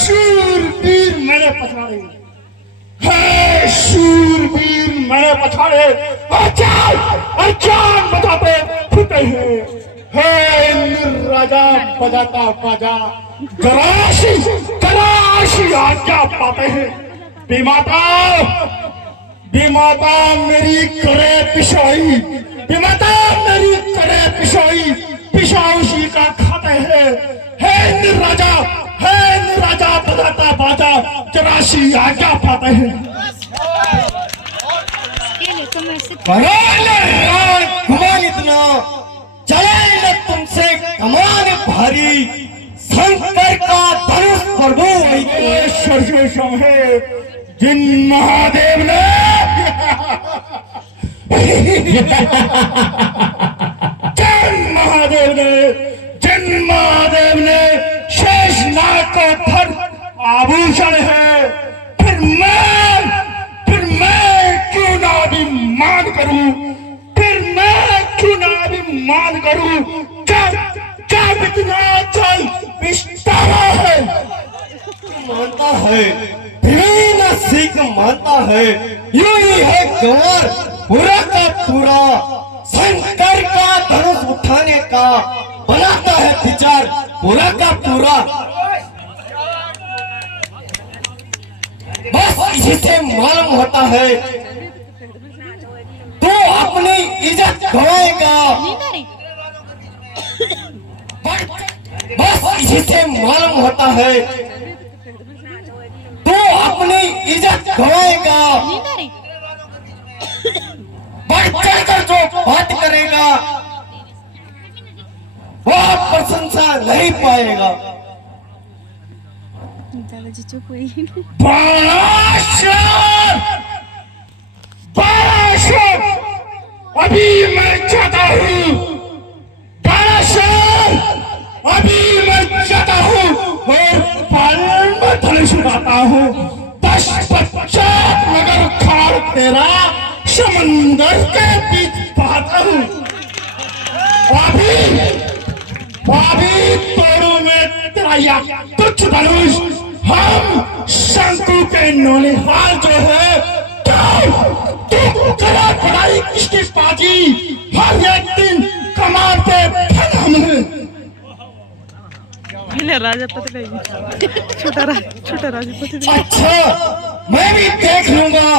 शूरवीर मैंने पछाड़े, है शूरवीर मैंने पछाड़े, अचान बजाते फूटे हैं, है इंद्र राजा बजाता बाजा, गराशी गराशी आज्ञा पाते हैं। विमाता विमाता मेरी करे पिशाई, विमाता मेरी करे पिशाई, पिशाउशी का खाते हैं, है इंद्र राजा बजाता बाजा, गराशी आज्ञा पाते हैं। कमान इतना चले न तुमसे कमान भारी, शंकर का धनुष प्रभु सर्वेशम है जिन महादेव ने जिन महादेव ने शेषनाग का धन आभूषण है, फिर मैं क्यों ना अभिमान करूं, फिर मैं क्यों ना अभिमान करूं, जब इतना चल विस्तारा है, मानता है विभिन्न सिख मानता है, यूं ही है गंवर पूरा का पूरा, शंकर का धनुष उठाने का बनाता है विचार पूरा का पूरा। बस इसी से मालूम होता है तू अपनी इज्जत गवाएगा, बस इसी से मालूम होता है तू अपनी इज्जत गवाएगा, बढ़ चढ़कर जो बात करेगा वह प्रशंसा नहीं पाएगा। दादाजी चुप हुई। अभी मैं जाता हूँ, अभी मैं जाता हूँ और पालन में धनुष उड़ाता हूँ, 10-50 नगर खाड़ तेरा समंदर के बीच बहाता हूँ, अभी तोड़ों में तेरा या तुच्छ धनुष, हम शंकु के नौनिहाल जो है, तू करा पढ़ाई किसकी पाजी, हर एक दिन कमाल पे फलम है। पहले राजापति छोटा राजापति। अच्छा मैं भी देख लूंगा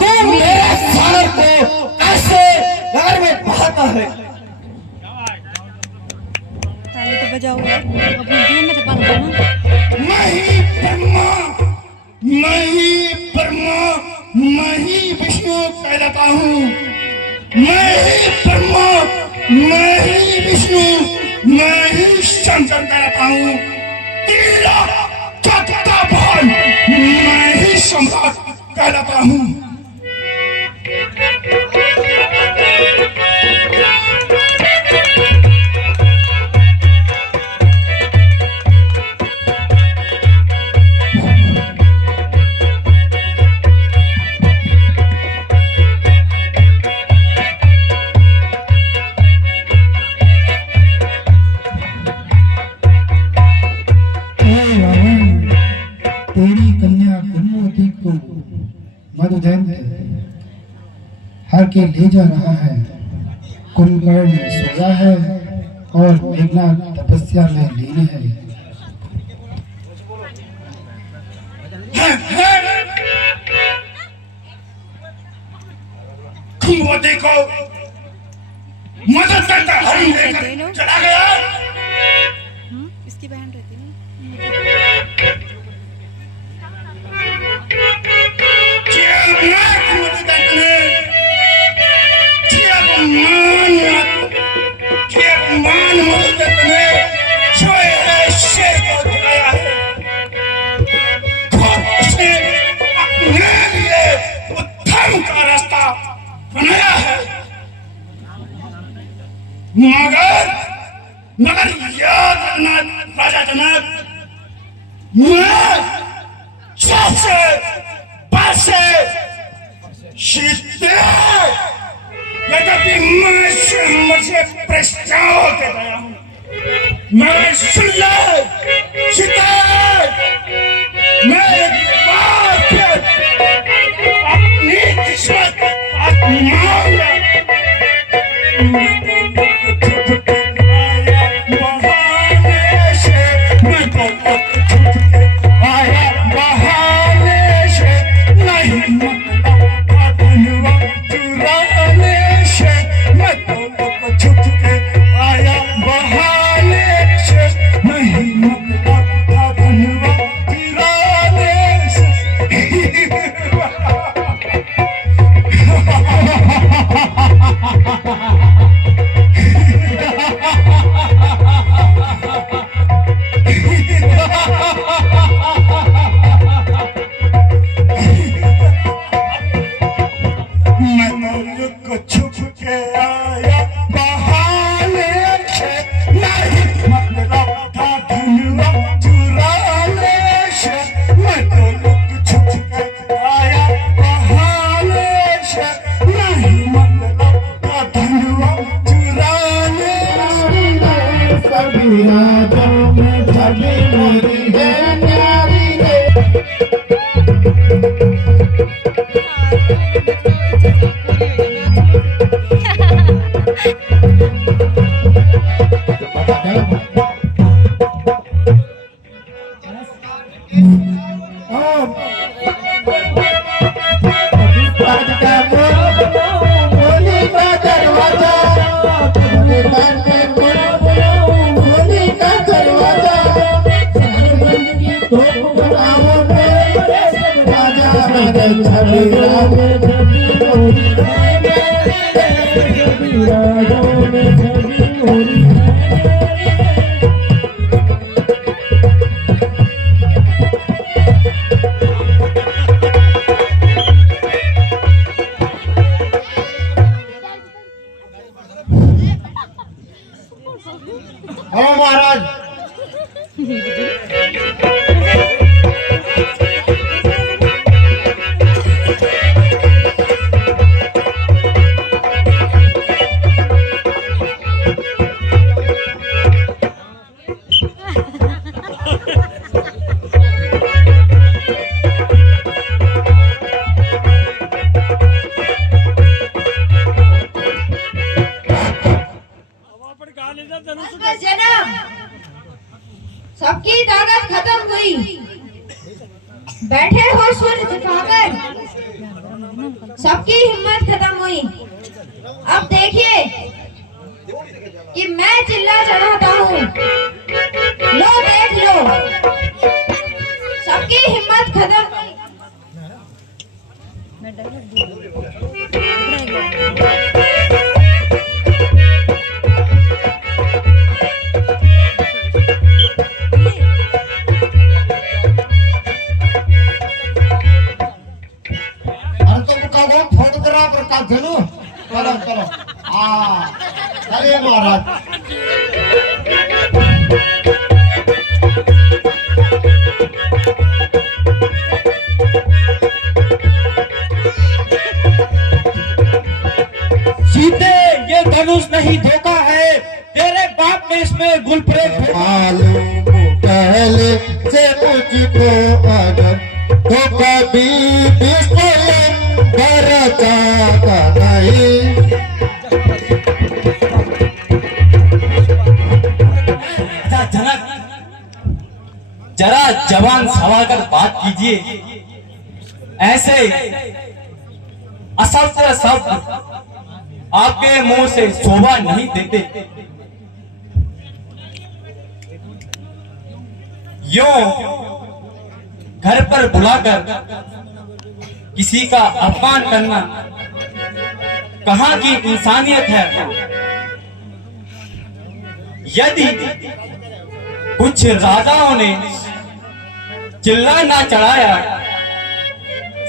तू मेरे सागर को कैसे नगर में बहाता है। ताली तो बजाओ अपने दिल में तो बांध दो ना। मैं ही विष्णु कहलाता हूँ, मैं ही ब्रह्मा, मैं ही विष्णु, मैं ही शंकर कहलाता हूँ, 3 लाख का भाई मैं ही सम्राट कहलाता हूँ। तेरी कन्या गुणवती को मधुदैत्य हर के ले जा रहा है, कुंभकर्ण सोया है और मेघनाथ तपस्या में लीन है। कुंभवती को मधुदैत्य हरण लेकर चला गया। इसकी बहन रहती है मगर याद रखना राजा जनक, मैं सबसे पासे शीते यद्यपि मैं मुझे प्रस्ताव के गया हूँ, मैं सुन ले शिकार, मैं एक बार फिर अपनी किस्मत आजमाऊंगा। मैं तो छुप के आया बहाने से, नहीं मतलब था धनवा चुराने से। मैं तो छुप के आया बहाने से, नहीं मतलब था धनवा चुराने से। मैं तो छुप के आया बहाने से, नहीं मतलब था धनवा चुराने से। मैं तो छुप के आया बहाने से, नहीं मतलब था धनवा चुराने से। सभी राजों में छवि मेरी है प्यारी रे। हेलो महाराज। बस जनाब, सबकी ताकत खत्म हुई। बैठे हो सूर्य झुकाकर, सबकी हिम्मत खत्म हुई। अब देखिए कि मैं चिल्ला चढ़ाता हूँ। लो देख लो, सबकी हिम्मत खत्म हुई। फोटोग्राफर का चलो चलो चलो। हाँ अरे महाराज। सीते, ये धनुष नहीं धोखा है, तेरे बाप ने इसमें गुलप्रेम मालूम पहले से मुझको अगर तो कभी पिस्तौल करता नहीं। जनक, जरा जवान सवाल कर बात कीजिए। ऐसे असत्य शब्द आपके मुंह से शोभा नहीं देते। यूं घर पर बुलाकर किसी का अपमान करना कहाँ की इंसानियत है। यदि कुछ राजाओं ने चिल्ला ना चढ़ाया,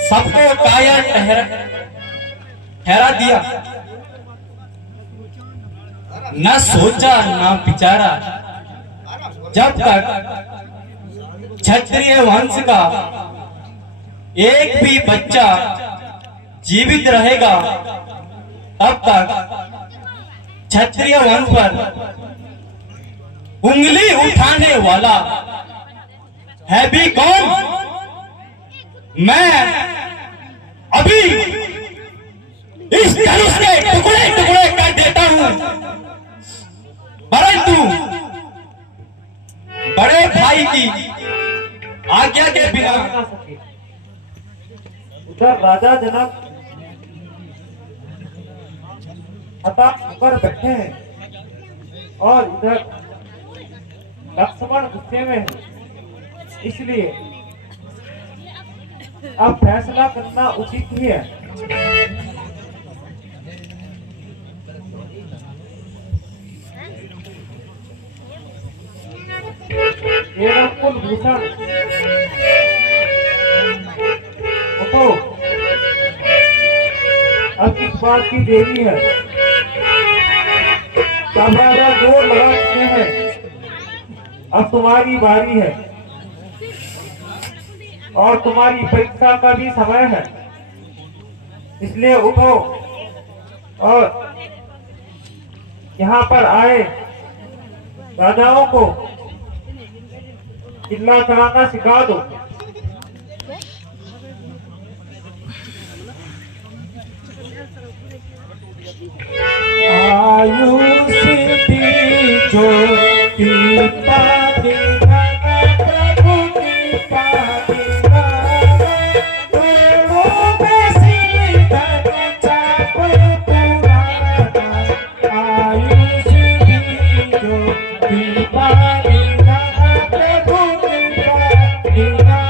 सबको कायर ठहरा दिया, न सोचा न विचारा, जब तक क्षत्रिय वंश का एक भी बच्चा जीवित रहेगा तब तक क्षत्रिय वंश पर उंगली उठाने वाला है भी कौन? मैं अभी इस धनुष के टुकड़े टुकड़े कर देता हूं, परंतु बड़े भाई की आज्ञा के बिना। उधर राजा जनक हताश होकर बैठे हैं और इधर लक्ष्मण गुस्से में है, इसलिए अब फैसला करना उचित ही है। एवं कुलभूषण उठो, अब किस बात की देरी है? सब राजा जोर लगा चुके हैं, अब तुम्हारी बारी है और तुम्हारी परीक्षा का भी समय है, इसलिए उठो और यहाँ पर आए राजाओं को किला चढ़ाना सिखा दो। आयुष जो कृपा देना प्रभु कृपा देना, दोनों में सिद्धन चाप पुराना। आयुष जो कृपा देना प्रभु कृपा देना,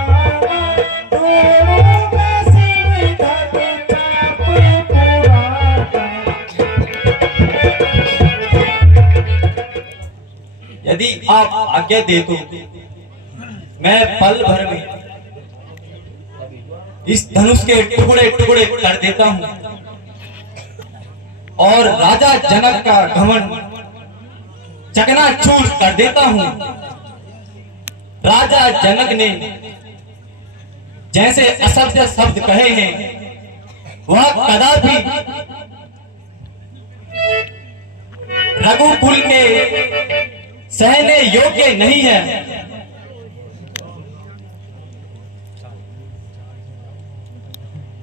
दोनों में सिद्धन चाप पुराना। यदि आप आज्ञा दे तो मैं पल भर में इस धनुष के टुकड़े टुकड़े कर देता हूं और राजा जनक का घमंड चकनाचूर कर देता हूं। राजा जनक ने जैसे असभ्य शब्द कहे हैं वह कदापि रघुकुल के सहने योग्य नहीं है।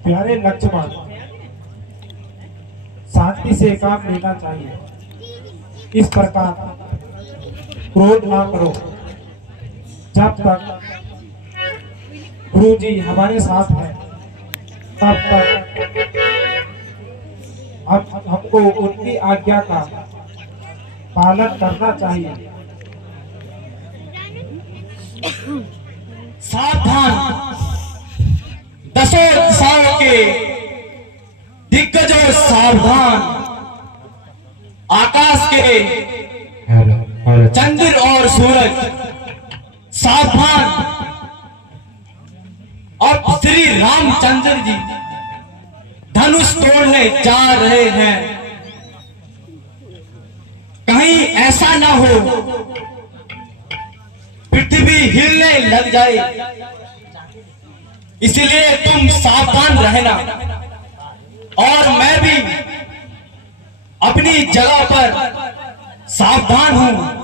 प्यारे लक्ष्मण, शांति से काम लेना चाहिए, इस प्रकार क्रोध ना करो। जब तक गुरुजी हमारे साथ हैं तब तक हमको उनकी आज्ञा का पालन करना चाहिए। सावधान, दसों दिशाओं के दिग्गजों सावधान, आकाश के चंद्र और सूरज सावधान। अब श्री रामचंद्र जी धनुष तोड़ने जा रहे हैं, कहीं ऐसा ना हो पृथ्वी हिलने लग जाए, इसलिए तुम सावधान रहना और मैं भी अपनी जगह पर सावधान हूं।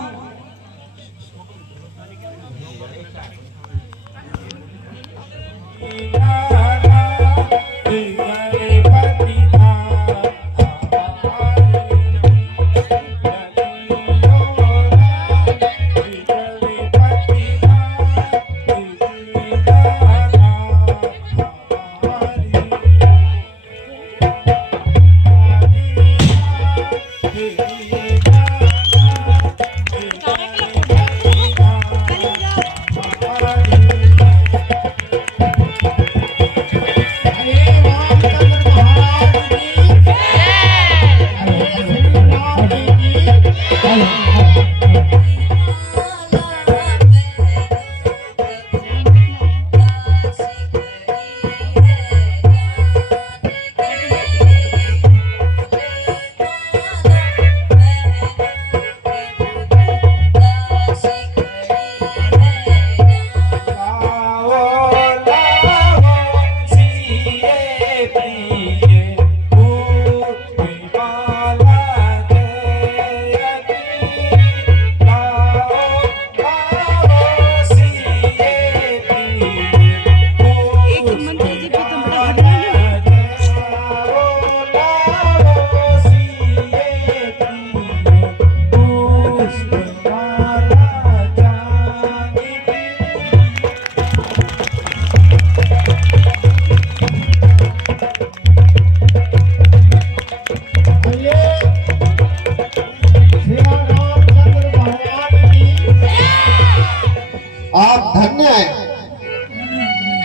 आप धन्य हैं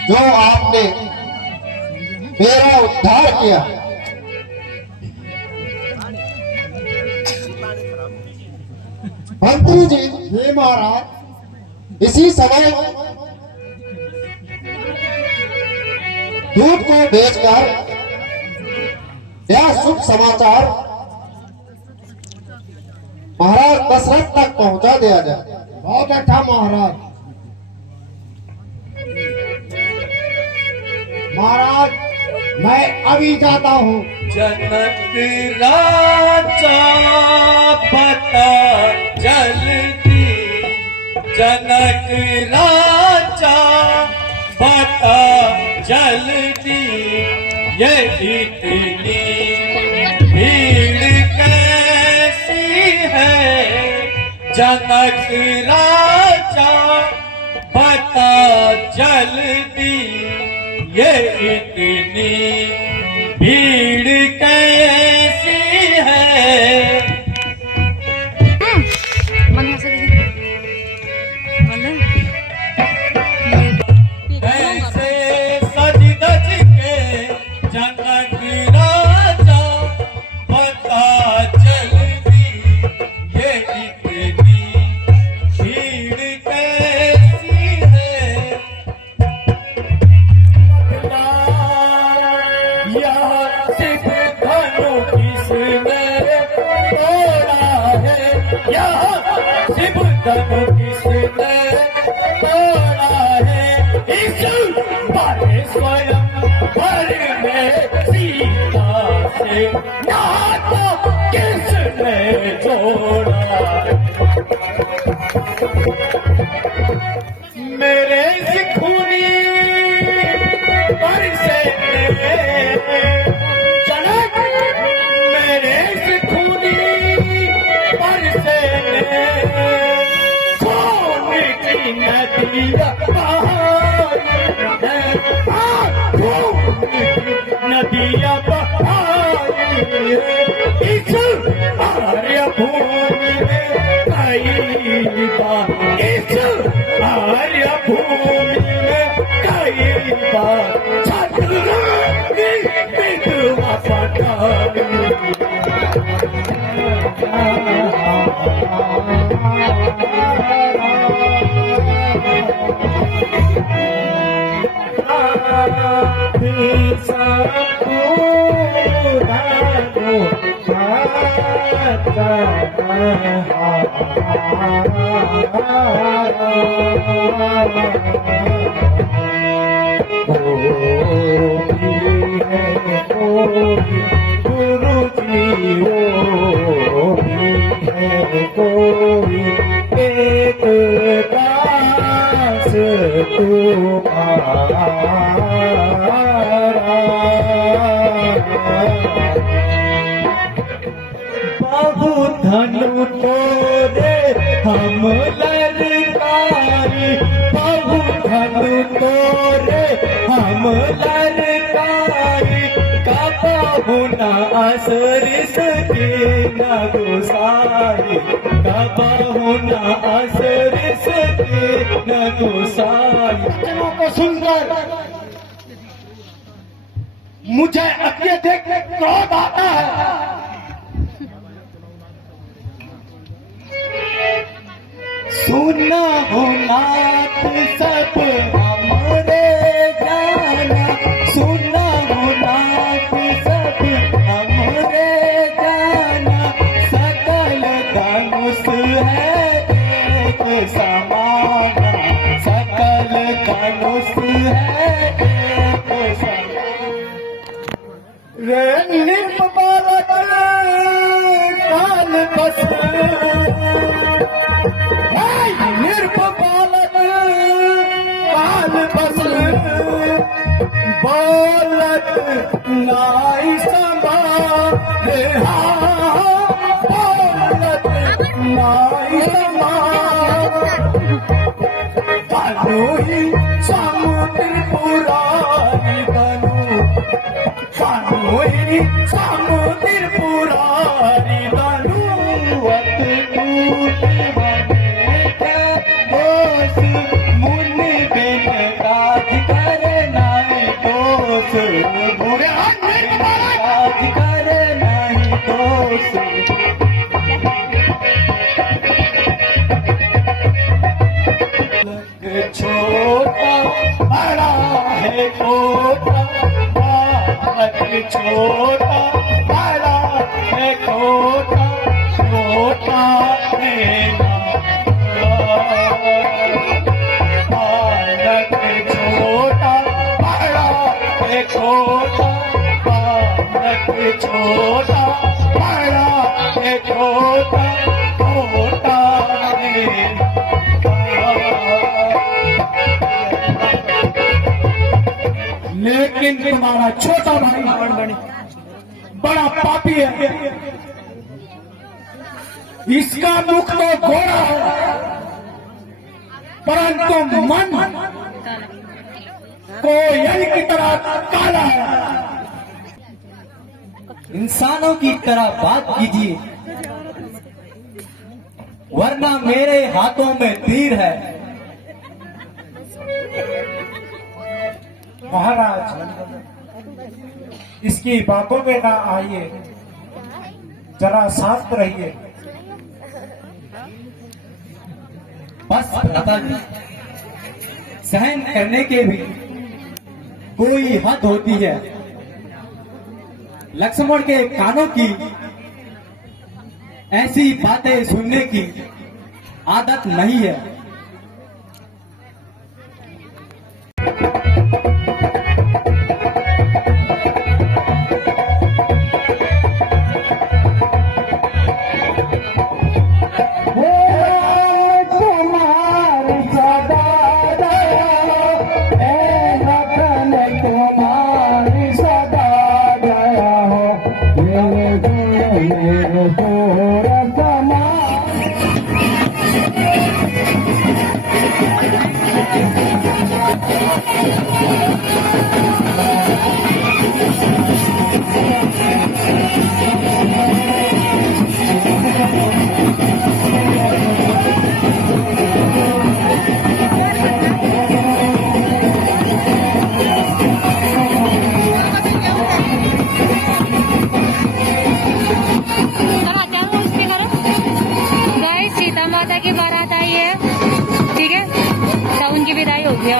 जो आपने मेरा उद्धार किया। मंत्री जी, हे महाराज, इसी समय दूध को बेचकर यह शुभ समाचार महाराज दशरथ तक पहुंचा दिया जाए। बहुत अच्छा महाराज। महाराज, मैं अभी जाता हूँ। जनक राजा पता जल्दी, जनक राजा पता जल्दी, ये इतनी भीड़ कैसी है। जनक राजा पता जल्दी, ये इतनी भीड़ कैसी है। मन से ऐसे सज धज के जनक राजा पता जल्दी, ये इतनी भीड़ कैसी है। यह सिख धनु किसने तोड़ा है, यह शिव धनु किसने तोड़ा है। इस बारे स्वयं भर में सीता से नाता किसने जोड़ा। मेरे सिखुनी पर से जनक, मेरे सिखुनी पर से खून की नदियाँ नदियाँ बहाई इस आर्य भूमि में कई बार, इस आर्य भूमि में कई बार छत्रगी विधवा पटाई। गुरु जी वो भी है कोई एक दास तुम्हारा। बाबू धनु तोरे हम ललकारी, बाबू धनु तोरे हम ललकारी, काबू न असरिस की न गुसाई, काबू न असरिस की न गुसाई। वचनों को सुनकर मुझे अत्यधिक क्रोध आता है। सुना हो नाथ सब हमरे जाना, सुना हो नाथ सब हमरे जाना, सकल धनुष है एक समाना, सकल धनुष है एक समाना। रे निप बालक काल बस निर्बालक काल बस, बोलत नाई समा बोलत नाई समा। कानोई समुद्र पुरारी बनू, कानोई समुद्र पुरारी बनू, अत टूट बने क्या दोष छोटा बड़ा है कोटा, बालक छोटा बड़ा है कोटा, कोटा है बालक छोटा बड़ा है कोटा, बालक छोटा बड़ा है कोटा, कोटा है लेकिन तुम्हारा छोटा भाई बड़ा पापी है, इसका मुख तो गोरा है परंतु मन कोयल की तरह काला है। इंसानों की तरह बात कीजिए, वरना मेरे हाथों में तीर है। महाराज, इसकी बातों में ना आइए, जरा शांत रहिए। बस पिताजी, सहन करने के भी कोई हद होती है। लक्ष्मण के कानों की ऐसी बातें सुनने की आदत नहीं है। सीता माता की बारात आई है, ठीक है, तो उनकी विदाई हो गया।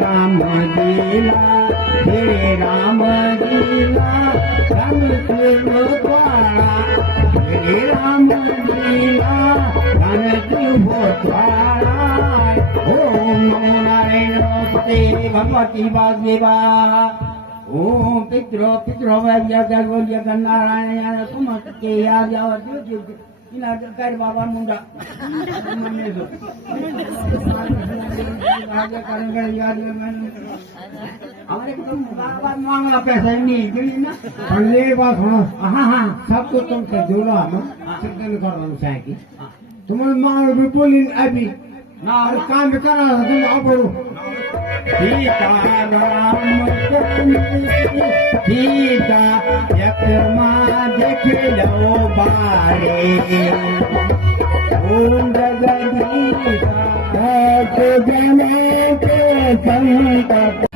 राम लीला, हे राम लीला, राम कृष्ण द्वारा, हे राम लीला, धन हो द्वारा। ओम नमो नारायण पते भगवती वासुदेवा। ओम पितरो पितरो वैद्य नारायण तुम के याद ina kar baba munda manne do raja karanga yaad mein हमारे बाबा मांगा पैसा नहीं दी ना। ये बात सुनो, हाँ हाँ सब कुछ तुमसे जोड़ा हम चिंतन कर रहा हूँ की तुम्हारे मांग भी बोली अभी ना काम करा तुम आप बोलो। सीता राम सीता एक माँ देख लो बारे ओम जगदीश के संत